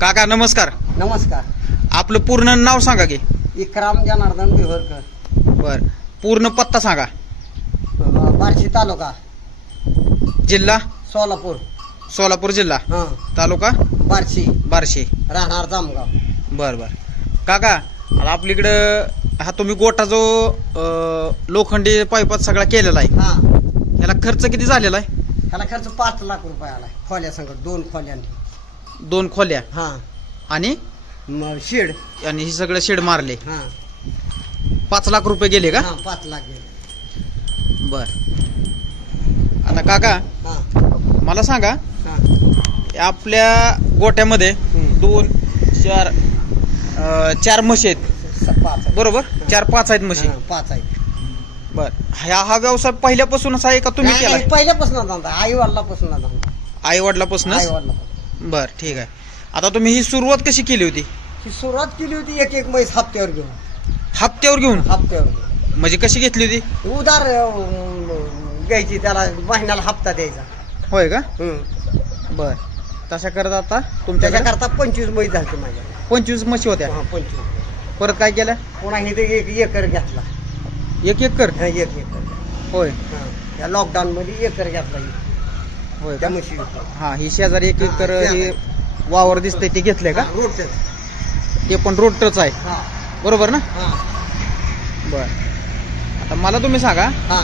काका नमस्कार. नमस्कार. आपलं पूर्ण नाव सांगा की. इकराम जनार्दन बिहोरकर. बर. पूर्ण पत्ता सांगा. अं, बार्शी तालुका. जिल्हा? सोलापूर. सोलापूर जिल्हा. हां. तालुका? बार्शी. बार्शी. राहणार जामगाव. बर बर. काका आता आपलीकडं हा तुम्ही गोटा जो अं, लोखंडी पाईपात सगळा केलेला आहे हां. याला खर्च किती झालेला आहे? त्याला खर्च पाच लाख रुपये आला खोल्या संगत दोन खोल्यांनी. दोन खोल्या हां. आणि मग शेड. आणि हे सगळं शेड मारले. हां. पाच लाख रुपये गेले का? हां पाच लाख गेले. बर. आता काका हां. मला सांगा हां. आपल्या गोट्यामध्ये हम्म. दोन चार अं, चार म्हशी आहेत. स- पाच आहे. बरोबर? चार पाच आहेत म्हशी. हां, पाच आहे बर. हा हा व्यवसाय पहिल्यापासूनच आहे का तुम्ही नाही, केला नाही, पहिल्यापासून धंदा आई वडिलापासून धंदा आई वडिलापासूनच आई वडिलापासून बर ठीक आहे. आता तुम्ही ही सुरुवात कशी केली होती? ही सुरुवात केली होती एक एक म्हैस हप्त्यावर घेऊन. हप्त्यावर घेऊन? हप्त्यावर. घेऊन म्हणजे कशी घेतली होती? उदार अं, घ्यायची त्याला महिन्याला हप्ता द्यायचा. होय का? हं. बर. तशा करत आता तुमच्याकडे त्याच्याकरता पंचवीस म्हैस झाली माझ्या. पंचवीस म्हशी होत्या? हा, पंचवीस. परत काय केलं? पुन्हा इथे एक एकर घेतला. एक एक कर हा, एक एकर. होय. हा. या लॉकडाऊन मध्ये एकर घेतला. होय त्या का म्हशी हा ही शेजारी एक एकर. हे वावर दिसतंय ते घेतलंय का? रोडच ते पण रोडच आहे. हा. बरोबर ना? हा. बर. आता मला तुम्ही सांगा हा.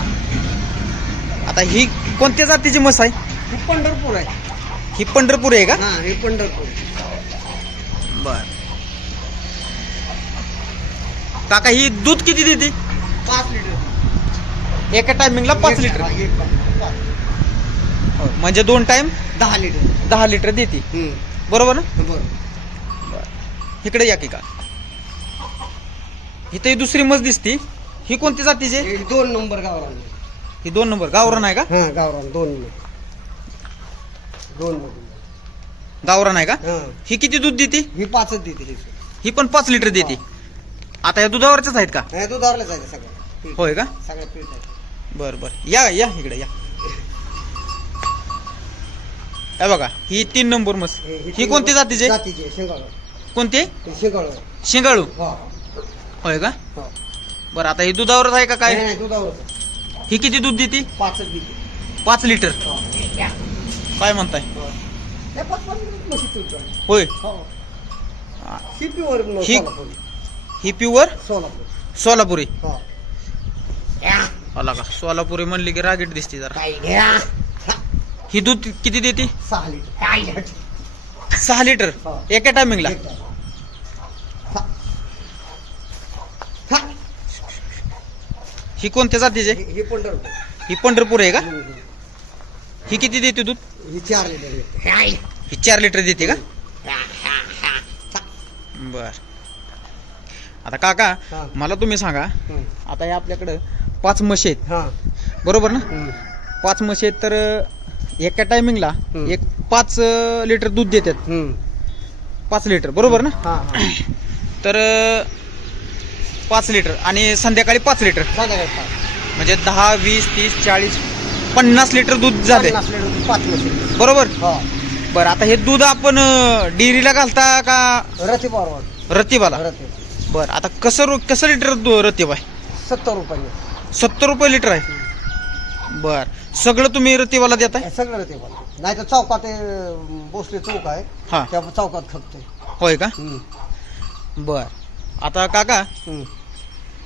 आता ही कोणत्या जातीची म्हस आहे? ही पंढरपूर आहे. ही पंढरपूर आहे का? हा हे पंढरपूर बर. काका ही दूध किती देते? पाच लिटर. एका टायमिंगला पाच लिटर. हा, एक पाच. म्हणजे दोन टाइम दहा लिटर. दहा लिटर देते. बरोबर ना? बरोबर. इकडे या की का? इथे ही दुसरी मस दिसती. ही कोणती जातीची आहे? हे दोन नंबर गावरान ही दोन नंबर. गावरान आहे का? हा गावरान. दोन नंबर. दोन नंबर. गावरान आहे का? हा. ही किती दूध देते? ही पाचच देते ही. ही पण पाच लिटर देते. आता या दुधावरच्याच आहेत का? हे दुधावरलेच आहे सगळं होय का? सगळं पीठ आहे बर बर. या या इकडे या. हे बघा ही तीन नंबर मस. हे- हे ही कोणती जातीची? आहे? जातीची शेंगाळ. कोणती? आहे? शेंगाळ. शेंगाळू. हा. होय का? हा. बरं आता ही दुधावरच आहे का काय? नाही, दुधावरच. ही किती दूध देते? पाचच देते. पाच लिटर. हा. काय म्हणताय? नाही, पाच पाच म्हशी दूध आहे. होय. हो. प्युअर न- ही- सोलापुरी. ही प्युअर सोलापूर. सोलापुरी. हो. घ्या. आला का सोलापुरी म्हणली की रागीट दिसते जरा. काही घ्या? हा. दूध किती देते सहा लिटर? सहा लिटर हा. एका टायमिंगला एक. हा. हा. ही कोणत्या जातीचे हे हे पंढरपूर ही पंढरपूर आहे का हम्म, हम्म. ही किती देते दूध ही चार लिटर. ही चार लिटर देते का हा, हा, हा. हा. बर आता काका. मला तुम्ही सांगा हम्म. आता हे आपल्याकडं पाच म्हशी आहेत. बरोबर ना हम्म. पाच म्हशी आहेत तर एका टायमिंगला हम्म. एक पाच अं, लिटर दूध देतात. हम्म. पाच लिटर बरोबर ना? हा, हा. तर अं, पाच लिटर आणि संध्याकाळी पाच लिटर संध्याकाळी पाच. म्हणजे दहा वीस तीस चाळीस पन्नास लिटर दूध पन्नास लिटर पाच. बरोबर? हा. बरं आता हे दूध आपण अं, डेअरीला घालता का? रती बरोबर. रतीबाला रती. बरं आता कसं रु- कसं लिटर दू- रतीब आहे सत्तर रुपये. सत्तर रुपये लिटर आहे. बर. सगळं तुम्ही रतीबाला देताय? सगळं रती बरोबर नाही तर चौकात अं, भोसले चौक आहे. हा. त्या चौकात खपते. होय का? बर. आता काका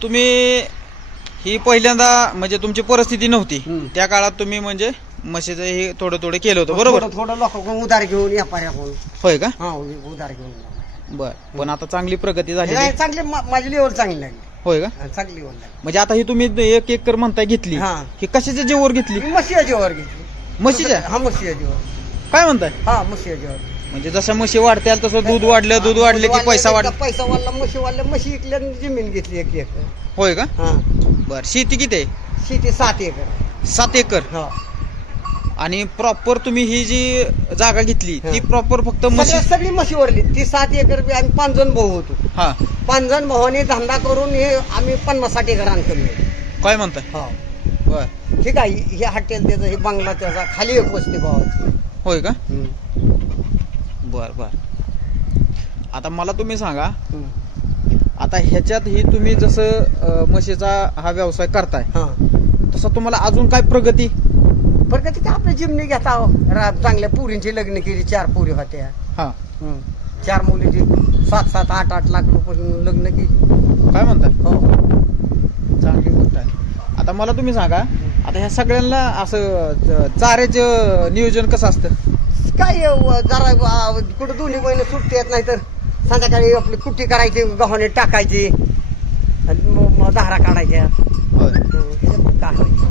तुम्ही ही पहिल्यांदा म्हणजे तुमची परिस्थिती नव्हती. हम्म. त्या काळात तुम्ही म्हणजे म्हशीचं हे थोडं थोडं केलं होतं बरोबर? थोडं थोडं लोक उधार घेऊन व्यापाऱ्याकडून होय का? हा उधार घेऊन. बर. पण आता चांगली प्रगती आहे. चांगली मा- माझी लेवल चांगली लागली. होय का? हा, चांगली म्हणजे आता ही तुम्ही एक एकर म्हणताय घेतली. हा. ही कशाच्या जीवर घेतली? म्हशीच्या जीवावर घेतली. म्हशीच्या? हा म्हशीच्या जीवावर. काय म्हणताय? हा म्हशीच्या जीवावर. म्हणजे जशा म्हशी वाढत्याल तसं दूध वाढलं दूध वाढलं की पैसा वाढला पैसा वाढला म्हशी वाढल्या म्हशी इकल्या आणि जमीन घेतली एक एकर. होय का? हा. बर शेती किती आहे? शेती सात एकर. सात एकर. हा. आणि प्रॉपर तुम्ही ही जी जागा घेतली ती. प्रॉपर फक्त म्हशी सगळी म्हशीवरली ती सात एकर बी आम्ही पाच जण भाऊ होतो. हा. पाच जण भावाने धंदा करून हे आम्ही पन्नास साठ एकर आणतो काय म्हणताय? हा. बर. ठीक आहे हे हॉटेल त्याचं हे बंगला त्याचा खाली एक वस्ती भावाची. होय का? हम्म. बर बर. आता मला तुम्ही सांगा हम्म. आता ह्याच्यात ही तुम्ही जसं अं, म्हशीचा हा व्यवसाय करताय हा. तसं तुम्हाला अजून काय प्रगती? बरं का तिथे आपल्या जिमनी घेता हो. रा- चांगल्या पुरींची लग्न केली चार पुरी होत्या. हा. चार मुलीची सात सात आठ आठ लाख रुपये लग्न केली. काय म्हणताय? हो. चांगली गोष्ट आहे. आता मला तुम्ही सांगा आता ह्या सगळ्यांना असं च- चाऱ्याचं नियोजन कसं असतं? काय अ, जरा अ, कुठं दोन्ही महिने सुट्टी येत नाही तर संध्याकाळी आपली कुट्टी करायची गव्हाणे टाकायची आणि धारा काढायच्या.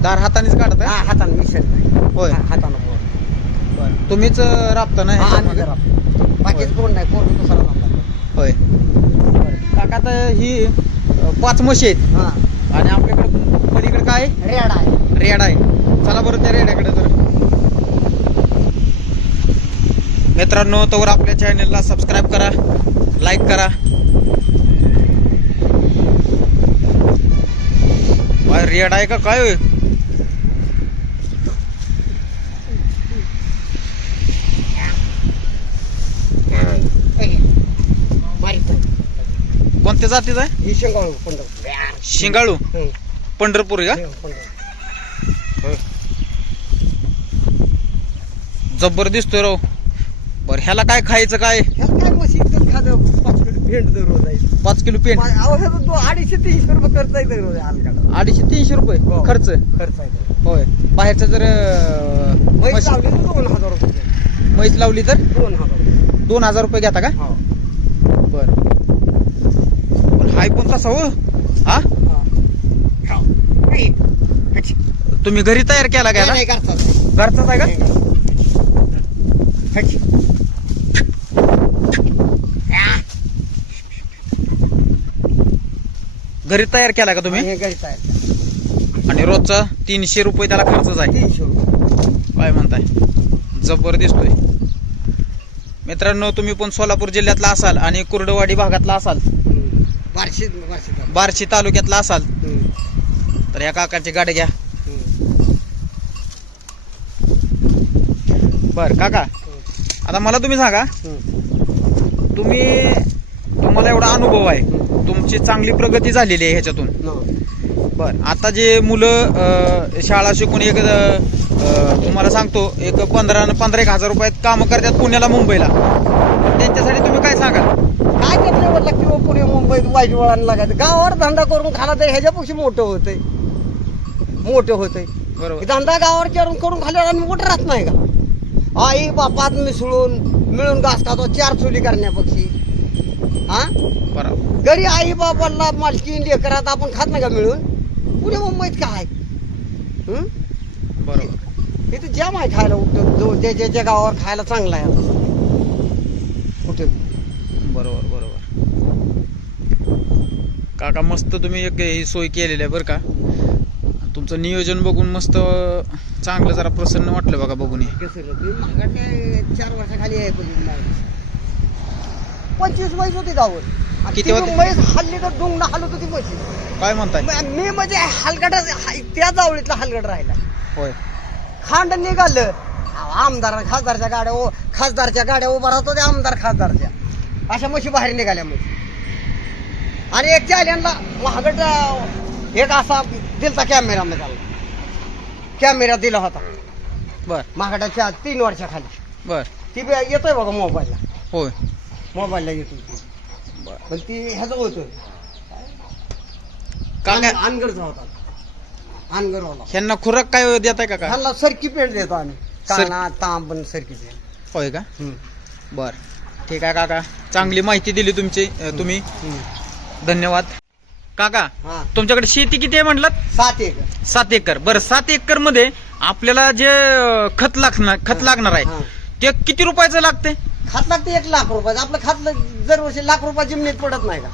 दार हातानेच काढत हा हातानं नाही होय. हा, हातानं बोल. तुम्हीच राबता ना हा, ह्याच्यामध्ये? बाकीच कोण नाही कोण दुसरा लावला. होय. काका तर ही अं, पाच म्हशी आहेत. हा. आणि आपल्याकडे पलीकडे काय आहे? रेड आहे. रेड आहे. चला बरं त्या रेड्याकडे जर मित्रांनो तोवर आपल्या चॅनलला सबस्क्राईब करा लाईक करा. काय रेड आहे का? काय होय? कोणत्या जातीचा आहे? ही शेंगावळ पंढरपूर. शिंगाळू. पंढरपूर हे. का? जबर दिसतोय राव. बर ह्याला काय खायचं काय? ह्याला काय मशीन खातं? पाच किलो भेंड दररोज आहे. पाच किलो पेंट अहो, ह्याचा तो अडीचशे तीनशे रुपये खर्च आहे दररोज अडीचशे तीनशे रुपये हो. खर्च? खर्च आहे होय. बाहेरचं जर अं, म्हैस म्हशी- लावली तर दोन हजार रुपये. म्हैस लावली तर? दोन हजार रुपये. दोन हजार रुपये घेता का? हो. बर पण तसा हो हा. तुम्ही घरी तयार केला का नाही, याला? नाही, घरचाच आहे. का घरी तयार केला का तुम्ही घरीच आहे. आणि रोजचा तीनशे रुपये त्याला खर्चच आहे तीनशे रुपये काय म्हणताय जबर दिसतोय मित्रांनो तुम्ही पण सोलापूर जिल्ह्यातला असाल आणि कुर्डवाडी भागातला असाल. बारशे बारशे तालुक्यातला असाल. तर या काकाची गाडी घ्या. बर काका आता मला तुम्ही सांगा. तुम्ही तुम्हाला एवढा अनुभव आहे. तुमची चांगली प्रगती झालेली आहे ह्याच्यातून. बर आता जे मुलं शाळा शिकून एक तुम्हाला सांगतो एक पंधरा पंधरा एक हजार रुपयात काम करतात पुण्याला मुंबईला त्यांच्यासाठी तुम्ही काय सांगाल काय त्याच्यावर लागते हो पुणे मुंबईत वाईट वळण लागायचं? गावावर धंदा करून खाला तर ह्याच्यापेक्षा मोठं होतंय. मोठं होतंय. बरोबर. धंदा गावावर करून करून खाल्यावर आम्ही मोठं राहत नाही का? आई बापात मिसळून मिळून घास खातो चार चुली करण्यापेक्षा. हा? बरोबर. घरी आई बापाला मालकी लेकरात आपण खात नाही का मिळून? पुणे मुंबईत काय? हं? बरोबर. इथे जाम आहे खायला उठं जो जे जे जे गावावर खायला चांगलं आहे बरोबर बरोबर. काका मस्त तुम्ही एक ही सोय केलेली आहे बरं का. तुमचं नियोजन बघून मस्त चांगलं जरा प्रसन्न वाटलं बघा बघून. चार वर्षाखाली आहे. पंचवीस म्हैस होती आणि किती? म्हैस हल्ली तर डुंगण हलत होती म्हशी काय म्हणताय? म- म्हणजे हलगडा त्या जावळीतला हलगड राहिला. होय. खांड निघालं. आमदार खासदारच्या गाड्या खासदारच्या गाड्या उभा राहत होत्या आमदार खासदारच्या. अशा म्हशी बाहेर निघाल्या म्हशी. आणि एक चाल्यांना महागड एक असा दिलता कॅमेरा मध्ये कॅमेरा दिला होता. बर. महागडाच्या तीन वर्षाखाली. बर. ती बी येतोय बघा मोबाईलला. होय. मोबाईलला येतोय. ती बर. पण ती ह्याचं होतं काका अनगरचा होता. अनगरवाला ह्यांना खुराक काय देताय का का ह्याला सरकी पेंट देतो आम्ही. काना तांब सरकी पेंट. होय का. बर. ठीक आहे काका. चांगली माहिती दिली तुमची. अं, तुम्ही. धन्यवाद. काका हा. तुमच्याकडे शेती किती आहे म्हटलं? सात एकर. सात एकर. बरं सात एकरमध्ये आपल्याला जे अं, खत लागणार खत लागणार हा. आहे ते किती रुपयाचं लागते? खात लागते एक लाख रुपयाचं. आपलं खात दरवर्षी लाख रुपये जिमनीत पडत नाही का?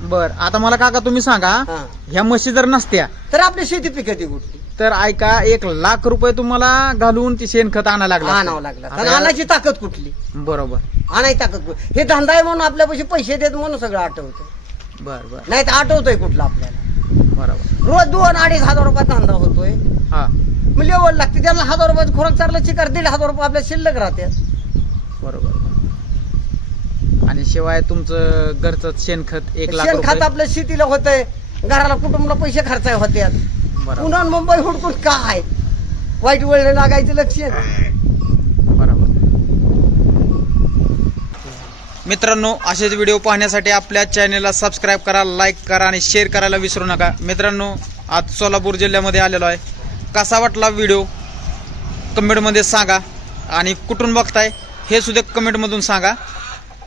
बर आता मला काका तुम्ही सांगा हा. ह्या म्हशी जर नसत्या तर आपली शेती पिकती कुठली? तर ऐका एक लाख रुपये तुम्हाला घालून ती शेणखत आणायला लागला आणावं लागलं आता तर आणायची ताकद कुठली? बरोबर. आणायची ताकद कुठली? हे धंदा आहे म्हणून आपल्यापाशी पैसे देत म्हणून सगळं आठवतं बर बर. नाही तर आठवतंय कुठलं आपल्याला. बरोबर. रोज दोन अडीच हजार रुपये धंदा होतोय. हा. मग लेवल लागते त्याला हजार रुपयाचं खोराक चारला चिकार दीड हजार रुपये आपल्या शिल्लक राहते बरोबर. आणि शिवाय तुमचं घरचं शेणखत एक लाख शेणखत रुपये. आपलं शेतीला होतंय. घराला कुटुंबाला पैसे खर्चाय होते बरोबर. पुन्हा मुंबई हुडकून काय? वाईट वेळ लागायचं लक्षण बरोबर. मित्रांनो असेच व्हिडिओ पाहण्यासाठी आपल्या चॅनेलला सबस्क्राईब करा लाईक करा आणि शेअर करायला विसरू नका. मित्रांनो आज सोलापूर जिल्ह्यामध्ये आलेलो आहे. कसा वाटला व्हिडिओ? कमेंटमध्ये सांगा. आणि कुठून बघताय हे सुद्धा कमेंटमधून सांगा.